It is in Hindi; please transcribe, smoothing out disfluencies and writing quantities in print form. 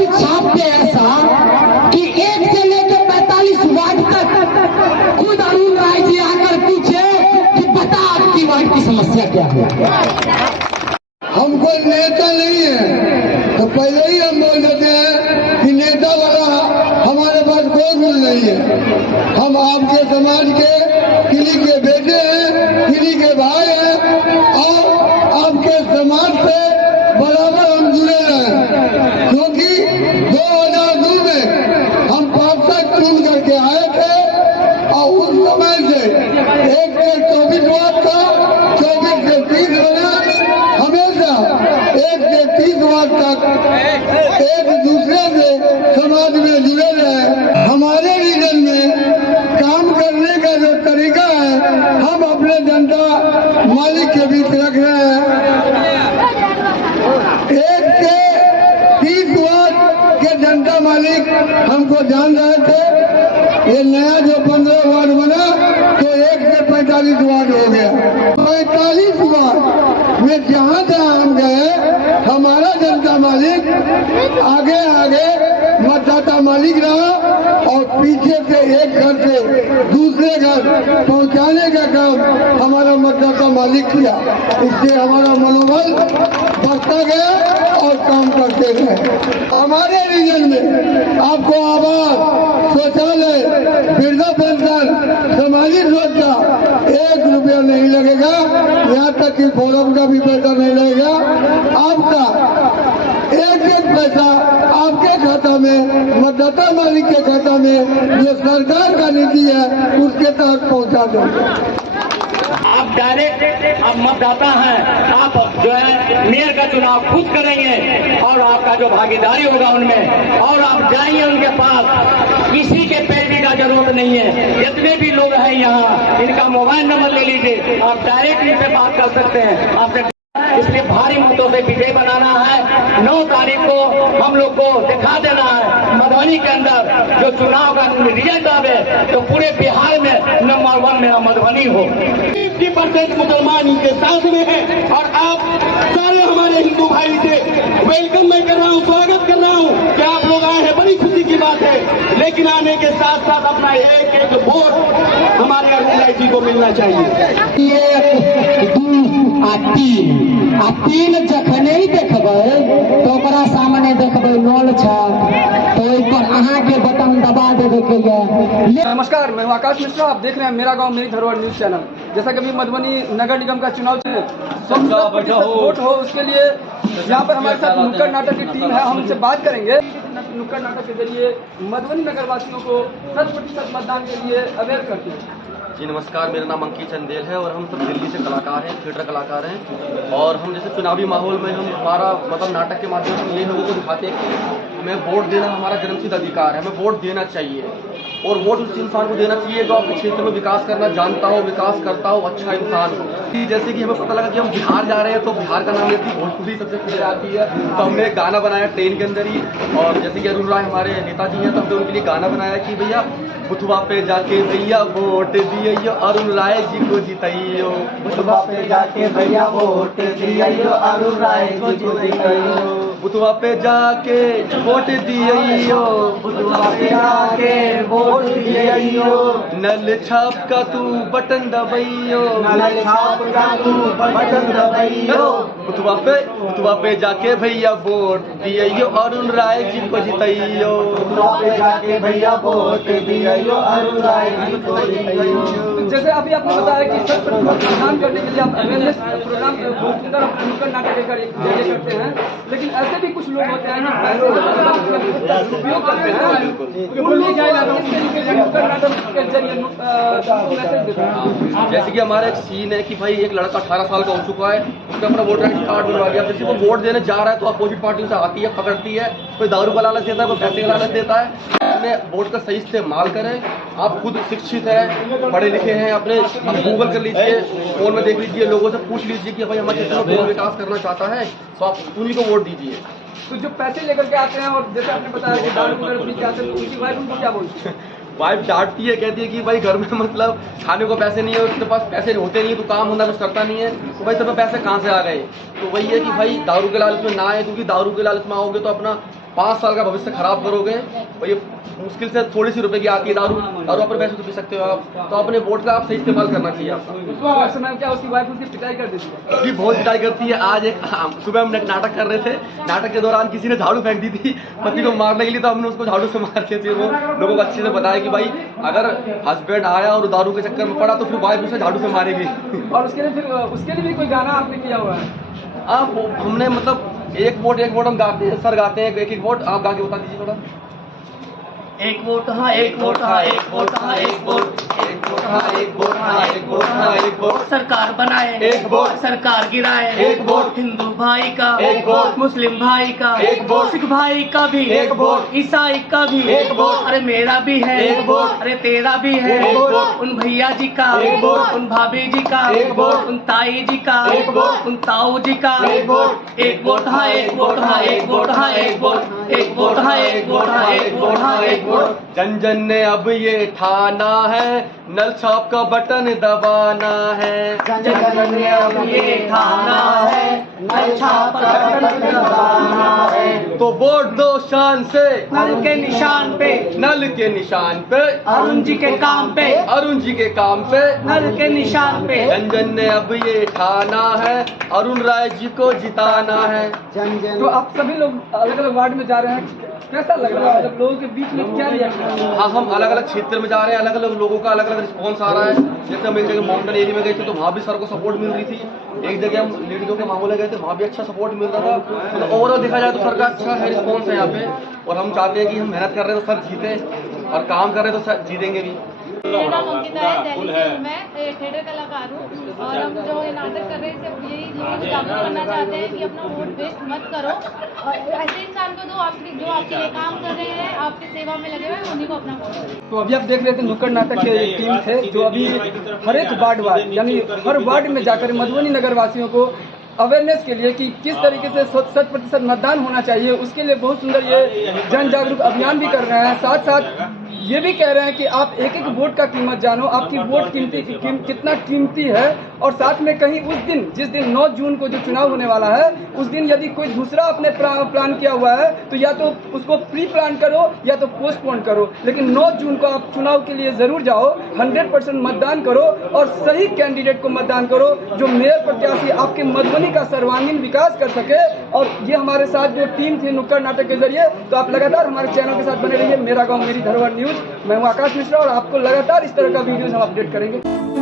बयान छापते ऐसा कि 1 से लेकर 45 वार्ड तक खुद अरुण राय जी आकर पूछे कि बता आपकी वार्ड की समस्या क्या है। हम कोई नेता नहीं है तो पहले ही हम बोल देते हैं कि नेता वाला हमारे पास कोई गुण नहीं है। हम आपके समाज के किन्हीं के बेटे हैं, किन्हीं के भाई हैं और आपके समाज से बराबर हम जुड़े रहे, क्योंकि 2002 में हम पार्षद चुन करके आए थे और उस समय से 1 से 24 वार्ड था, 24 से 30 बना, हमेशा 1 से 30 वार्ड तक एक दूसरे से समाज में जुड़े रहे। हमारे रीजन में काम करने का जो तरीका है हम अपने जनता मालिक के बीच रख रहे हैं। 1 से 30 वार्ड के जनता मालिक हमको जान रहे थे। ये नया जो 15 वार्ड बना तो 1 से 45 वार्ड हो गया। 45 वार्ड में जहाँ जहाँ हम गए हमारा जनता मालिक आगे आगे मतदाता मालिक रहा और पीछे से एक घर से दूसरे घर पहुंचाने का काम हमारा मतदाता मालिक किया। इससे हमारा मनोबल बढ़ता गया और काम करते गए। हमारे रीजन में आपको आवास, शौचालय, वृद्धा पेंशन, सामाजिक सुरक्षा 1 रुपया नहीं लगेगा। यहाँ तक कि फोरम का भी पैसा नहीं लगेगा। आपका एक पैसा आपके खाता में, मतदाता मालिक के खाता में जो सरकार का नीति है उसके तहत पहुंचा देंगे। आप डायरेक्ट आप मतदाता हैं, आप जो है मेयर का चुनाव खुद करेंगे और आपका जो भागीदारी होगा उनमें, और आप जाइए उनके पास, किसी के पैरवी का जरूरत नहीं है। जितने भी लोग हैं यहाँ इनका मोबाइल नंबर ले लीजिए, आप डायरेक्ट इनसे बात कर सकते हैं। आपने इसलिए भारी मतों से विजय बनाना है। 9 तारीख को हम लोग को दिखा देना है मधुबनी के अंदर जो चुनाव का रिजल्ट आवे तो पूरे बिहार में नंबर 1 मेरा मधुबनी हो। 50% मुसलमान इनके साथ में है और आप सारे हमारे हिंदू भाई से वेलकम मैं कर रहा हूँ, स्वागत कर रहा हूँ कि आप लोग आए हैं, बड़ी खुशी की बात है। लेकिन आने के साथ साथ अपना एक वोट हमारे अरुण राय जी को मिलना चाहिए। 1, 2 आ 3 जखने देखबै तो ओकरा सामने देखबै नल छ तो ओहि पर अहाँ के बटन दबा देवे के लिए। नमस्कार, मैं हूं आकाश मिश्रा। आप देख रहे हैं मेरा गांव मेरी धरोहर न्यूज चैनल। जैसा कि अभी मधुबनी नगर निगम का चुनाव वोट हो उसके लिए यहाँ पर हमारे साथ नुक्कड़ नाटक की टीम है। हम उनसे बात करेंगे। नुक्कड़ नाटक के जरिए मधुबनी नगर वासियों को 100% मतदान के लिए अवेयर करते हैं। जी नमस्कार, मेरा नाम अंकित चंदेल है और हम सब दिल्ली से कलाकार हैं, थिएटर कलाकार हैं। और हम जैसे चुनावी माहौल में हम हमारा मतलब नाटक के माध्यम से ये लोगों को दिखाते हैं कि हमें वोट देना हमारा जन्मसिद्ध अधिकार है, हमें वोट देना चाहिए। और वोट उस इंसान को देना चाहिए जो अपने क्षेत्र में विकास करना जानता हो, विकास करता हो, अच्छा इंसान हो। जैसे कि हमें पता लगा कि हम बिहार जा रहे हैं तो बिहार का नाम लेती भोजपुरी सबसे पहले आती है, तो हमने एक गाना बनाया ट्रेन के अंदर ही। और जैसे कि अरुण राय हमारे नेताजी हैं तो हमने उनके लिए गाना बनाया कि भैया बुथवा पे जाके भैया वोट दियो अरुण राय जी को जिताइयो, बुथवा पे जाके भैया वोट दियो अरुण राय जी को जिताइयो, बुथवा पे जाके वोट दियो, बुथवा पे जाके वोट दियो, नल छाप का तू बटन दबाइयो, नल छाप का तू बटन दबाइयो, बुथवा पे जाके भैया वोट दियो अरुण राय जी को जिताइयो, बुथवा पे जाके भैया वोट दियो अरुण राय जी को जिताइयो। जैसे अभी आपने बताया कि 100% मतदान करने के लिए आप अवेयरनेस प्रोग्राम बहुत सुंदर नुक्कड़ नाटक करते हैं, लेकिन ऐसे भी कुछ लोग होते हैं जो पैसे उपयोग करते हैं। उन लोग किस तरीके से नुक्कड़ नाटक के जरिए मैसेज देते हैं? जैसे कि हमारा एक सीन है कि भाई एक लड़का 18 साल का हो चुका है, उसने अपना वोटर आई कार्ड बनवा लिया, किसी को वोट देने जा रहा है तो अपोजिट पार्टी उसे आती है, पकड़ती है, कोई दारू का लालच देता है, कोई पैसे का लालच देता है। अपने वोट का सही इस्तेमाल करें। आप खुद शिक्षित हैं, पढ़े लिखे हैं, अपने गूगल कर लीजिए, फोन में देख लीजिए, लोगों से पूछ लीजिए कि भाई हमारे क्षेत्र में कौन विकास करना चाहता है तो आप उन्हीं को वोट दीजिए। तो जो पैसे लेकर के आते हैं और जैसे आपने बताया कि दारू वगैरह पी के आते हैं तो उनकी वाइफ उनको क्या बोलती है? वाइफ डांटती है, कहती है कि भाई घर में मतलब खाने को पैसे नहीं है, उसके पास पैसे होते नहीं है तो काम होना कुछ करता नहीं है, तो भाई तुम्हें पैसे कहाँ से आ गए। तो वही है कि भाई दारू के लालच में ना आए, क्योंकि दारू के लालच में आओगे तो अपना 5 साल का भविष्य खराब करोगे। और ये मुश्किल से थोड़ी सी रुपए की आती है दारू, और पर पैसे तो पी सकते हो आप। तो अपने वोट का आप सही इस्तेमाल करना चाहिए आपको। उस समय क्या उसकी वाइफ उसकी पिटाई कर देती है? जी बहुत पिटाई करती है। आज एक सुबह हम नाटक कर रहे थे, नाटक के दौरान किसी ने झाड़ू फेंक दी थी पति को मारने के लिए, तो हमने उसको झाड़ू से मार के फिर वो लोगों को अच्छे से बताया कि भाई अगर हस्बैंड आया और दारू के चक्कर में पड़ा तो फिर वाइफ उसे झाड़ू से मारेगी। और उसके लिए भी कोई गाना आपने किया हुआ है? आप हमने मतलब एक वोट हम गाते हैं, सर गाते हैं एक वोट। आप गा के बता दीजिए थोड़ा। एक वोट हाँ, एक वोट हाँ, एक वोट हाँ, एक वोट, एक वोट हाँ, एक वोट हाँ, एक वोट हाँ, एक वोट। सरकार बनाए, एक वोट। सरकार गिराए, एक वोट। हिंदू भाई का एक वोट। मुस्लिम भाई का एक वोट। सिख भाई का भी एक वोट। ईसाई का भी एक वोट। अरे मेरा भी है एक वोट। अरे तेरा भी है एक वोट। उन भैया जी का एक वोट। उन भाभी जी का एक वोट। उन ताई जी का एक वोट। उन ताऊ जी का एक वोट। एक वोट हाँ, एक वोट हाँ, एक वोट हाँ, एक वोट, एक वोट हाँ, एक वोट हाँ, एक वोट हाँ, एक वोट। जन जन ने अब ये ठाना है, नल छाप का बटन दबाना है। जन ने अब ये ठाना है, नल छाप का बटन दबाना है। तो वोट दो शान से, नल के निशान पे, नल के निशान पे, अरुण जी के काम पे, अरुण जी के काम पे, नल के निशान पे। जन जन ने अब ये ठाना है, अरुण राय जी को जिताना है। तो आप सभी लोग अलग अलग वार्ड में जा रहे हैं, कैसा लग रहा है? मतलब लोगों के बीच में क्या रिएक्शन है? हाँ, हम अलग अलग क्षेत्र में जा रहे हैं, अलग अलग लोगों का अलग अलग रिस्पॉन्स आ रहा है। जैसे हम एक जगह माउंटेन एरिया में गए थे तो वहाँ भी सर को सपोर्ट मिल रही थी। एक जगह हम लेडीजों के मामले गए थे, वहाँ भी अच्छा सपोर्ट मिल रहा था। मतलब ओवरऑल देखा जाए तो सर का अच्छा है रिस्पॉन्स है यहाँ पे। और हम चाहते हैं कि हम मेहनत कर रहे हैं तो सर जीते, और काम कर रहे हैं तो सर जीतेंगे भी। मेरा नाम अंकिता है, दिल्ली से हूँ मैं, थिएटर कलाकार हूँ। और हम जो ये नाटक कर रहे हैं सिर्फ यही लोगों को जागरूक करना चाहते हैं कि अपना वोट वेस्ट मत करो, और ऐसे इंसान को दो जो आपके लिए काम कर रहे हैं, आपकी सेवा में लगे हुए हैं, उन्हीं को अपना वोट दो। तो अभी आप देख रहे थे नुक्कड़ नाटक के एक टीम थे जो अभी हर एक वार्ड यानी हर वार्ड में जाकर मधुबनी नगर वासियों को अवेयरनेस के लिए कि किस तरीके से 100% मतदान होना चाहिए, उसके लिए बहुत सुंदर ये जन जागरूक अभियान भी कर रहे हैं। साथ साथ ये भी कह रहे हैं कि आप एक एक वोट का कीमत जानो, आपकी वोट कितना कीमती है। और साथ में कहीं उस दिन जिस दिन 9 जून को जो चुनाव होने वाला है, उस दिन यदि कोई दूसरा आपने प्लान किया हुआ है तो या तो उसको प्री प्लान करो या तो पोस्टपोन करो, लेकिन 9 जून को आप चुनाव के लिए जरूर जाओ, 100% मतदान करो और सही कैंडिडेट को मतदान करो जो मेयर प्रत्याशी आपके मधुबनी का सर्वांगीण विकास कर सके। और ये हमारे साथ जो टीम थी नुक्कड़ नाटक के जरिए, तो आप लगातार हमारे चैनल के साथ बने रहिए। मेरा गाँव मेरी धरोहर न्यूज, मैं हूँ आकाश मिश्रा और आपको लगातार इस तरह का वीडियोज हम अपडेट करेंगे।